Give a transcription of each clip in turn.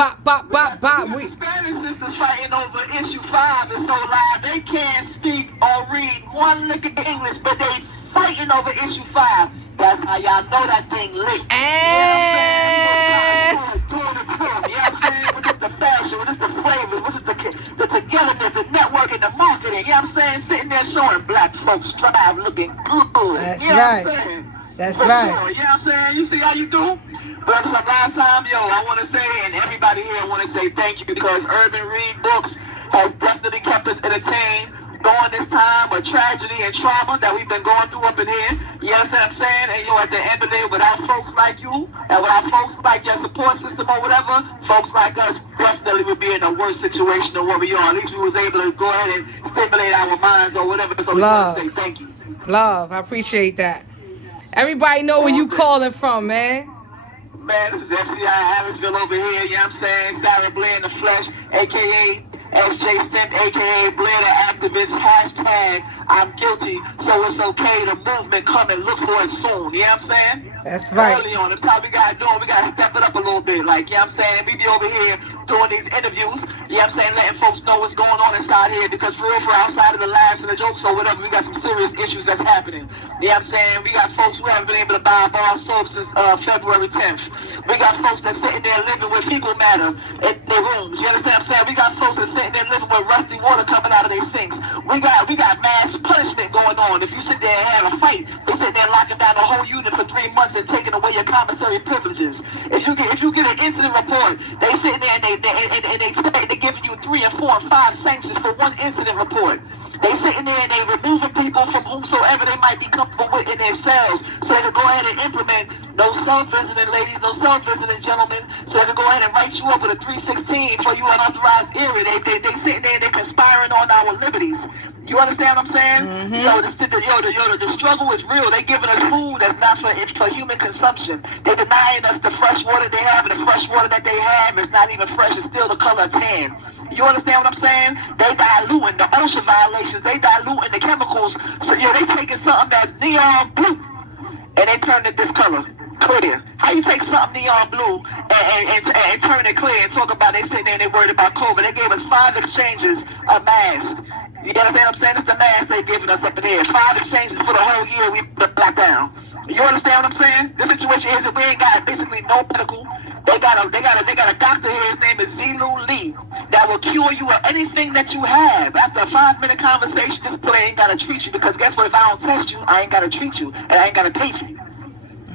bop, bop, bop, bop. We Spanish sisters fighting over issue 5 is so loud they can't speak or read one lick of English, but they fighting over issue 5. That's how y'all know that thing lit. and Yeah, I'm saying? Doing the film. You know what I'm saying? What is the fashion? What is the flavor? What is the togetherness, the networking, the marketing? You know what I'm saying? Sitting there showing black folks strive looking good. that's You know right. what I'm saying? That's For right. sure. You know what I'm saying? You see how you do? But for the last time, yo, I want to say, and everybody here want to say thank you because Urban Read Books has definitely kept us entertained during this time of tragedy and trauma that we've been going through up in here. You know what I'm saying? And you know, at the end of the day, without folks like you, and without folks like your support system or whatever, folks like us definitely would be in a worse situation than what we are. At least we was able to go ahead and stimulate our minds or whatever. So we want to say thank you. Love. I appreciate that. Everybody know where you calling from, man. Man, this is FCI Aliceville over here, you know what I'm saying? Sarah Blair in the flesh, a.k.a. SJ Simp, a.k.a. Blair the activist, hashtag I'm guilty, so it's okay. The movement coming, look for it soon, you know what I'm saying? That's right. Early on, that's how we got to do it. We got to step it up a little bit, like, you know what I'm saying? We be over here doing these interviews, you know what I'm saying? Letting folks know what's going on inside here, because for real, for outside of the laughs and the jokes or whatever, we got some serious issues that's happening. You know what I'm saying? We got folks who haven't been able to buy a bar of soap since February 10th. We got folks that's sitting there living with fecal matter in their rooms. You understand what I'm saying? We got folks that's sitting there living with rusty water coming out of their sinks. We got mass punishment going on. If you sit there and have a fight, they sit there locking down the whole unit for 3 months and taking away your commissary privileges. If you get an incident report, they sitting there and they giving you 3 and 4 and 5 sanctions for one incident report. They sitting there and they removing people from whomsoever they might be comfortable with in their cells, so they can go ahead and implement those self-visiting ladies, those self-visiting gentlemen, so they can go ahead and write you up with a 316 for you unauthorized area. They sitting there and they conspiring on our liberties. You understand what I'm saying? Mm-hmm. The struggle is real. They giving us food that's not for human consumption. They denying us the fresh water they have, and the fresh water that they have is not even fresh. It's still the color of tan. You understand what I'm saying? They diluting the ocean violations. They diluting the chemicals. So yeah, they taking something that's neon blue and they turn it this color, clear. How you take something neon blue and turn it clear and talk about they sitting there and they worried about COVID? They gave us 5 exchanges of masks. You understand what I'm saying? It's the mask they giving us up in here. 5 exchanges for the whole year we black down. You understand what I'm saying? The situation is that we ain't got basically no medical. They got a doctor here. His name is Zilu Lee that will cure you of anything that you have. After a 5-minute conversation, this play ain't gotta treat you because guess what? If I don't test you, I ain't gotta treat you and I ain't gotta pay for you.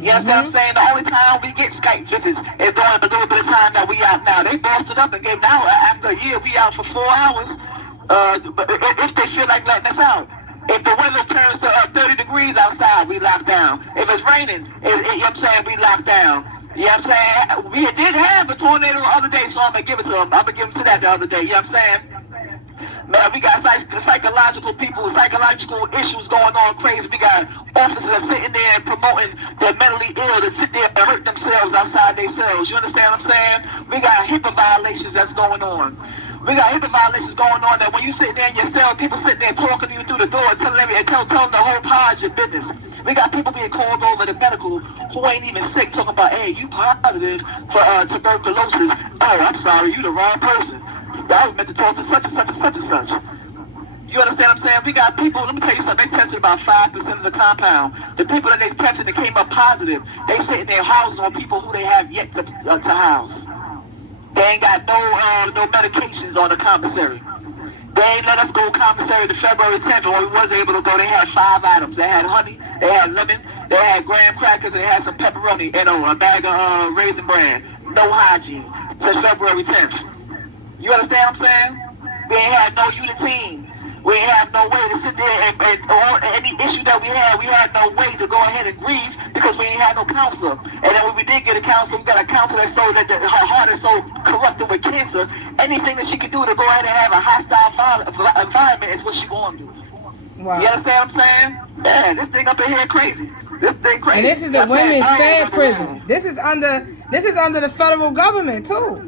You understand what I'm saying? The only time we get Skype visits is during the little bit of time that we out now. They busted up and gave now after a year we out for 4 hours. If they feel like letting us out. If the weather turns to 30 degrees outside, we lock down. If it's raining, you know what I'm saying, we lock down. You know what I'm saying? We did have a tornado the other day, so I'm going to give it to them. I'm going to give them to that the other day. You know what I'm saying? Man, we got psychological issues going on crazy. We got officers that sitting there and promoting the mentally ill to sit there and hurt themselves outside their cells. You understand what I'm saying? We got HIPAA violations that's going on. We got HIPAA violations going on that when you sitting there in your cell, people sitting there talking to you through the door and telling them the whole pod your business. We got people being called over to medical who ain't even sick, talking about, hey, you positive for tuberculosis. Oh, I'm sorry, you the wrong person. I was meant to talk to such and such and such and such. You understand what I'm saying? We got people, let me tell you something, they tested about 5% of the compound. The people that they tested that came up positive, they sitting there housing on people who they have yet to house. They ain't got no medications on the commissary. They ain't let us go commissary to February 10th, when we was able to go. They had 5 items. They had honey, they had lemon, they had graham crackers, and they had some pepperoni, and a bag of Raisin Bran. No hygiene since February 10th. You understand what I'm saying? We ain't had no unitine. We ain't have no way to sit there and any issue that we had no way to go ahead and grieve because we ain't had no counselor. And then when we did get a counselor, we got a counselor that her heart is so corrupted with cancer, anything that she can do to go ahead and have a hostile environment is what she going to do. Wow. You understand what I'm saying? Man, this thing up in here crazy. This thing crazy. And this is the women's fed prison. This is under the federal government too.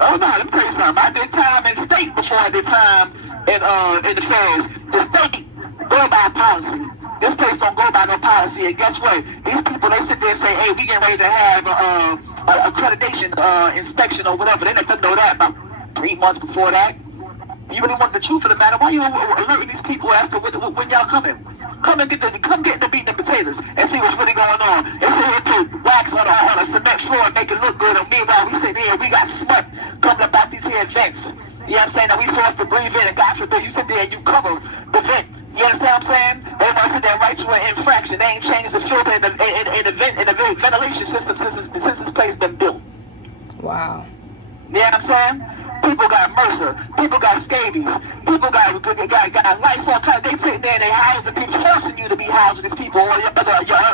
Oh no, let me tell you something. I did time in state before I did time in the feds. The state go by policy. This place don't go by no policy. And guess what? These people, they sit there and say, hey, we getting ready to have accreditation inspection or whatever. They let them know that about 3 months before that. You really want the truth of the matter? Why you alerting these people as to when y'all coming? Come get the meat and potatoes and see what's really going on. They sit here to wax on a cement floor and make it look good. And meanwhile, we sit here, we got smut coming about these here vents. You know what I'm saying? That we forced to breathe in, and God forbid you sit there and you cover the vent. You understand what I'm saying? They want to sit there right to an infraction. They ain't changed the filter in the ventilation system since this place been built. Wow. You know what I'm saying? People got MRSA. People got scabies. People got life all kinds. They sitting there and they housing people, forcing you to be housing these people. Or your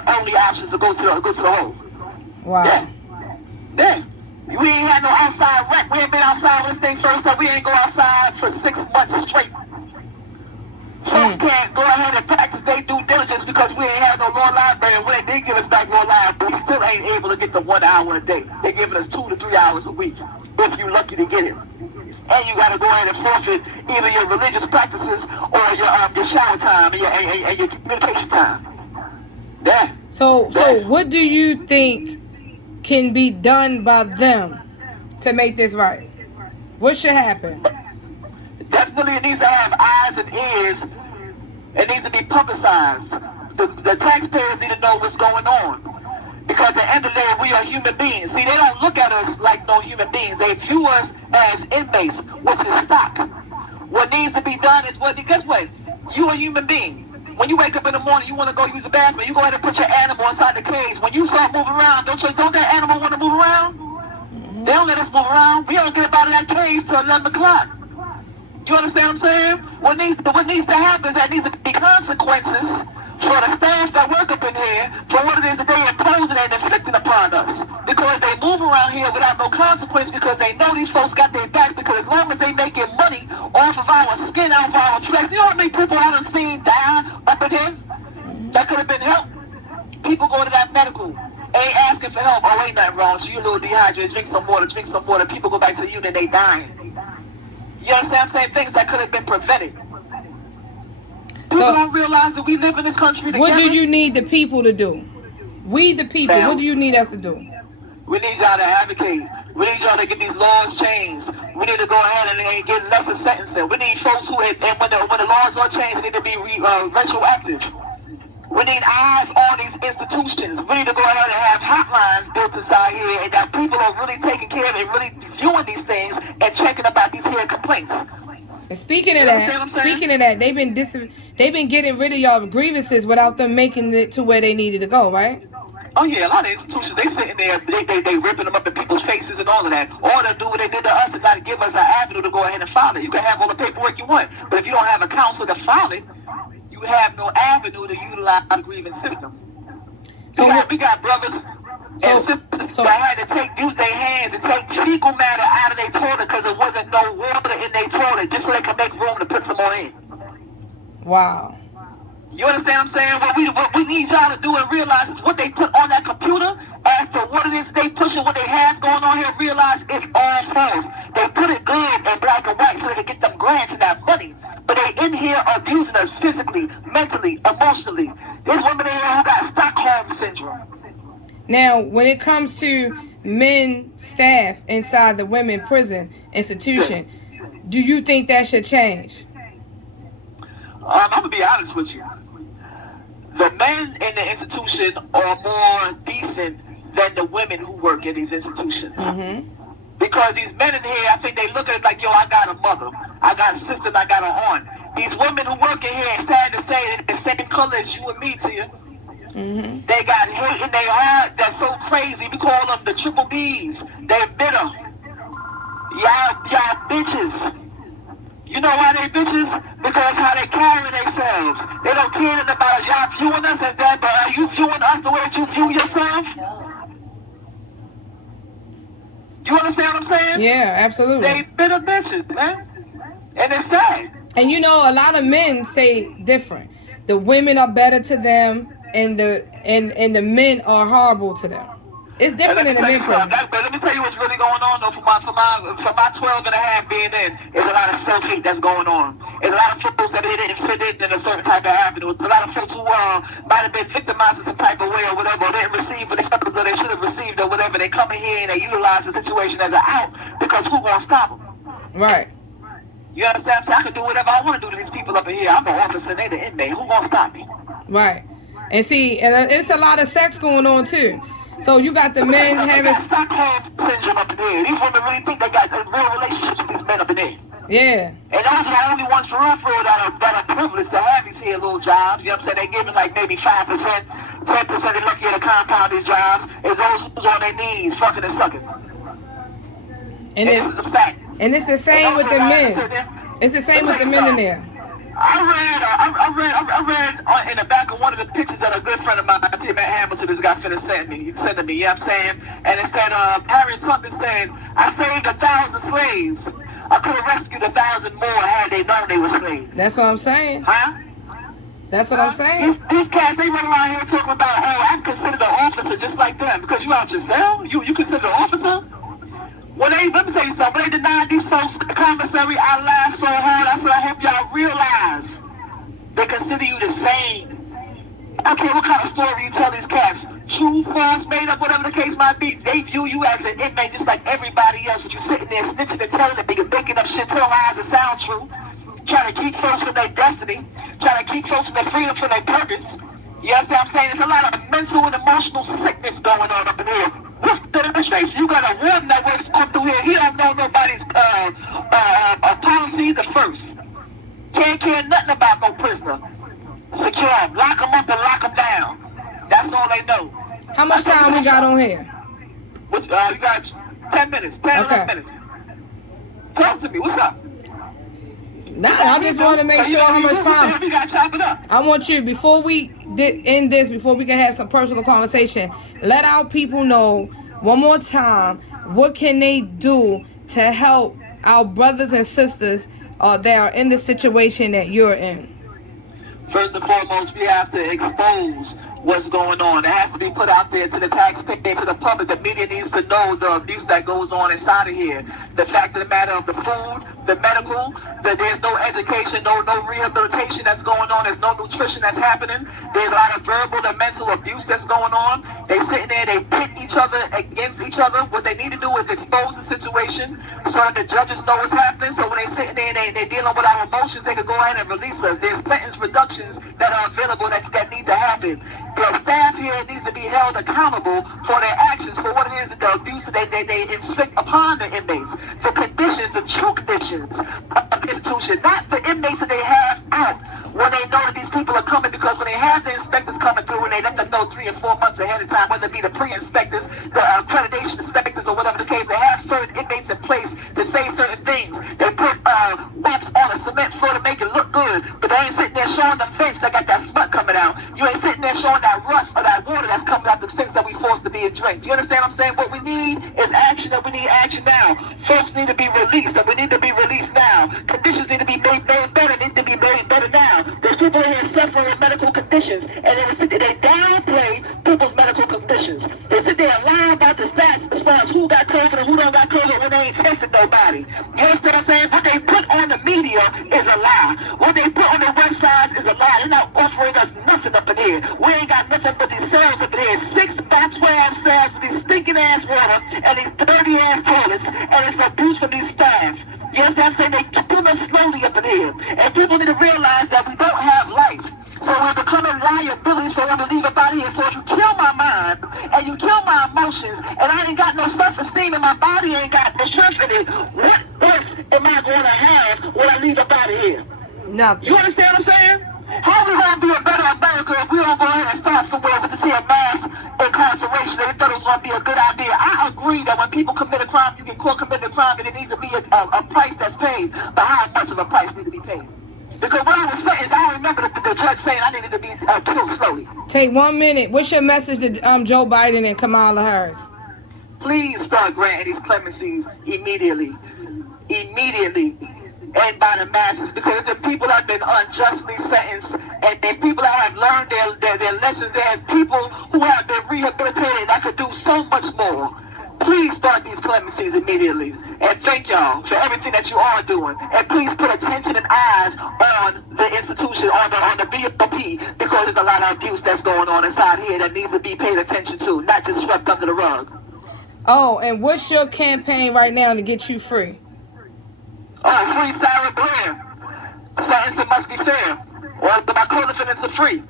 only options to go to the hole. Wow. Yeah. We ain't had no outside rent. We ain't been outside when this thing first started. We ain't go outside for 6 months straight. Folks can't go ahead and practice their due diligence because we ain't had no law library. And when they did give us back law library, we still ain't able to get the 1 hour a day. They're giving us 2 to 3 hours a week, if you're lucky to get it. And you got to go ahead and forfeit either your religious practices or your shower time and your communication time. Yeah. So what do you think can be done by them to make this right? What should happen? Definitely it needs to have eyes and ears. It needs to be publicized. The taxpayers need to know what's going on. Because at the end of the day, we are human beings. See, they don't look at us like no human beings. They view us as inmates, which is stock. What needs to be done is guess what? You a human being. When you wake up in the morning, you want to go use the bathroom, you go ahead and put your animal inside the cage. When you start moving around, don't that animal want to move around? They don't let us move around. We don't get up out of that cage till 11 o'clock. You understand what I'm saying? What needs to happen is there needs to be consequences for the staff that work up in here for what it is that they imposing and inflicting upon us. Because they move around here without no consequence because they know these folks got their backs because as long as they making money off of our skin, off of our flesh, you know how many people I done seen die up in here? That could have been helped. People go to that medical, ain't asking for help. Oh, ain't nothing wrong. So you a little dehydrated, drink some water. People go back to the unit, they dying. You understand what I'm saying? Things that could have been prevented. People don't realize that we live in this country together. What do you need the people to do? We the people, what do you need us to do? We need y'all to advocate. We need y'all to get these laws changed. We need to go ahead and get lesser sentencing. We need folks who, and when the laws are changed, they need to be retroactive. We need eyes on these institutions. We need to go ahead and have hotlines built inside here and that people are really taking care of it, really viewing these things and checking about these here complaints. And speaking of that, they've been getting rid of y'all grievances without them making it to where they needed to go, right? Oh yeah, a lot of institutions, they sitting there, they ripping them up in people's faces and all of that. All they do what they did to us is not give us an avenue to go ahead and file it. You can have all the paperwork you want, but if you don't have a counsel to file it, you have no avenue to utilize the grievance system. We got brothers and sisters that had to use their hands and take fecal matter out of their toilet because there wasn't no water in their toilet, just so they could make room to put some more in. Wow. You understand what I'm saying? What we need y'all to do and realize is what they put on that computer as to what it is they pushing, what they have going on here, realize it's all false. They put it good in black and white so they can get them grants and that money. But they in here abusing us physically, mentally, emotionally. There's women in here who got Stockholm syndrome. Now, when it comes to men staff inside the women prison institution, do you think that should change? I'm going to be honest with you. The men in the institution are more decent than the women who work in these institutions. Mm-hmm. Because these men in here, I think they look at it like, yo, I got a mother, I got a sister, I got an aunt. These women who work in here, it's sad to say, they're the same color as you and me to you. Mm-hmm. They got hate in their heart that's so crazy. We call them the triple B's. They're bitter. Y'all bitches. You know why they bitches? Because how they carry themselves. They don't care about y'all viewing us as that, but are you viewing us the way that you view yourself? You understand what I'm saying? Yeah, absolutely. They bitter bitches, man. And it's sad. And you know, a lot of men say different. The women are better to them, and the men are horrible to them. It's different in the men prison. But let me tell you what's really going on though. For my 12 and a half being in, there's a lot of self-hate that's going on. There's a lot of folks that they didn't fit in a certain type of avenue. There's a lot of folks who might have been victimized in some type of way or whatever, or didn't receive what they should have received or whatever. They come in here and they utilize the situation as an out because who gonna stop them? Right. You understand? So I can do whatever I want to do to these people up in here. I'm the officer and they the inmate. Who gonna stop me? Right. And see, and it's a lot of sex going on too. So you got the men having Stockholm syndrome up in there. These women really think they got real relationships with these men up in there. Yeah. And those are the only ones for real that are privileged to have these here little jobs. You know what I'm saying? They're giving like maybe 5%, 10% are lucky to compound these jobs. Is those who's on their knees fucking and sucking. And it's a fact. And it's the same with the men. It's the same with the men in there. I read in the back of one of the pictures that a good friend of mine, Tim Hamilton, this guy finna send me. He sent me, you know what I'm saying? And it said, Harriet Tubman saying, I saved 1,000 slaves. I could have rescued 1,000 more had they known they were slaves. That's what I'm saying. Huh? That's what I'm saying. These cats, they run around here talking about, oh, I'm considered an officer just like them. Because you out your cell? You considered an officer? Let me tell you something. When they denied these folks the commissary, I laughed so hard. I said, I hope y'all realize they consider you the same. I don't care what kind of story you tell these cats. True, false, made up, whatever the case might be. They view you as an inmate just like everybody else. But you sitting there snitching and telling them they can making up shit, telling lies that sound true. Trying to keep folks from their destiny. Trying to keep folks from their freedom, from their purpose. You know what I'm saying? There's a lot of mental and emotional sickness going on up in here. With the administration, you got a warden that works up through here. He don't know nobody's policy the first. Can't care nothing about no prisoner. Secure him, lock him up and lock him down. That's all they know. How much time we got on here? You got 10 minutes, 10, okay. 11 minutes. Talk to me, what's up? Nah, I just want to make sure how much time. We gotta chop it up. I want you, before we end this, before we can have some personal conversation, let our people know one more time, what can they do to help our brothers and sisters that are in the situation that you're in? First and foremost, we have to expose what's going on. It has to be put out there to the taxpayer, to the public. The media needs to know the abuse that goes on inside of here. The fact of the matter of the food, the medical, that there's no education, no rehabilitation that's going on. There's no nutrition that's happening. There's a lot of verbal and mental abuse that's going on. They sitting there, they pit each other against each other. What they need to do is expose the situation so that the judges know what's happening. So when they sitting there and they're dealing with our emotions, they can go ahead and release us. There's sentence reductions that are available that need to happen. The staff here needs to be held accountable for their actions, for what it is that the abuse that they inflict upon the inmates. The conditions, the true conditions of the institution, not the inmates that they have out when they know that these people are coming, because when they have the inspectors coming through and they let them know 3 or 4 months ahead of time, whether it be the pre-inspectors, the accreditation inspectors, or whatever the case, they have certain inmates in place to say certain things. They put wax on a cement floor to make it look good, but they ain't sitting there showing the fence that got that smut coming out. You ain't sitting there showing that rust or that water that's coming out the fence that we forced to be a drink. You understand what I'm saying? What we need is action, and we need action now. Folks need to be released, and we need to be released now. Conditions need to be made better, need to be made better now. There's people here suffering with medical conditions, and they downplay people's medical conditions. They sit there and lie about the stats as far as who got COVID and who don't got COVID when they ain't tested nobody. You understand what I'm saying? What they put on the media is a lie. What they put on their websites is a lie. They're not offering us nothing up in here. We ain't got nothing but these cells up in here. 6 by 12 cells with these stinking ass water and these dirty ass toilets, and it's abuse from these staff. You understand what I'm saying? They kill us slowly up in here. And people need to realize that we don't have life. So we're becoming liabilities for them to leave up out here. So if you kill my mind and you kill my emotions and I ain't got no self-esteem and my body ain't got the strength in it, what else am I going to have when I leave up out of here? Nothing. You understand what I'm saying? How are we going to be a better America if we don't go ahead and start somewhere with this here mass incarceration? They thought it was going to be a good idea. I agree that when people commit a crime, you get caught committing a crime, and it needs to be a price that's paid. But how much of a price needs to be paid? Because when I was sentenced, I remember the judge saying I needed to be killed slowly. Take 1 minute. What's your message to Joe Biden and Kamala Harris? Please start granting these clemencies immediately. Immediately. And by the masses, because the people have been unjustly sentenced and people that have learned their lessons, and people who have been rehabilitated that could do so much more. Please start these clemencies immediately. And thank y'all for everything that you are doing. And please put attention and eyes on the institution, on the BOP, because there's a lot of abuse that's going on inside here that needs to be paid attention to, not just swept under the rug. Oh, and what's your campaign right now to get you free? Oh, free Sarah Blair. Sentencing must be fair. Or my co-defendants are free.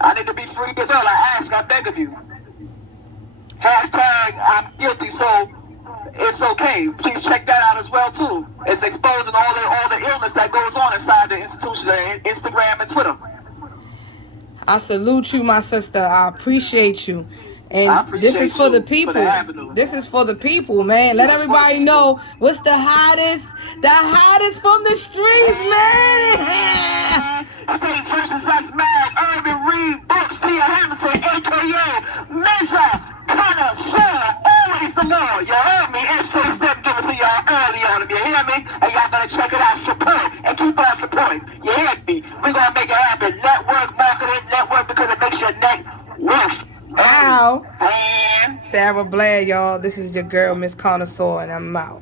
I need to be free as well. I ask, I beg of you. Hashtag I'm guilty, so it's okay. Please check that out as well too. It's exposing all the illness that goes on inside the institution, Instagram and Twitter. I salute you, my sister. I appreciate you. And this is for the people. This is for the people, man. Let everybody know what's the hottest from the streets, man. State versus us, man. Urban Reed, Books, Tia Hamilton, AKA, Mesa, Connor, Sarah, always the law. You heard me? It's so step give it to y'all early on. You hear me? And y'all better check it out. Support and keep on supporting. You hear me? We're gonna make it happen. Network marketing, network because it makes your neck worth. Ow. And Sarah Blair, y'all. This is your girl, Miss Connoisseur, and I'm out.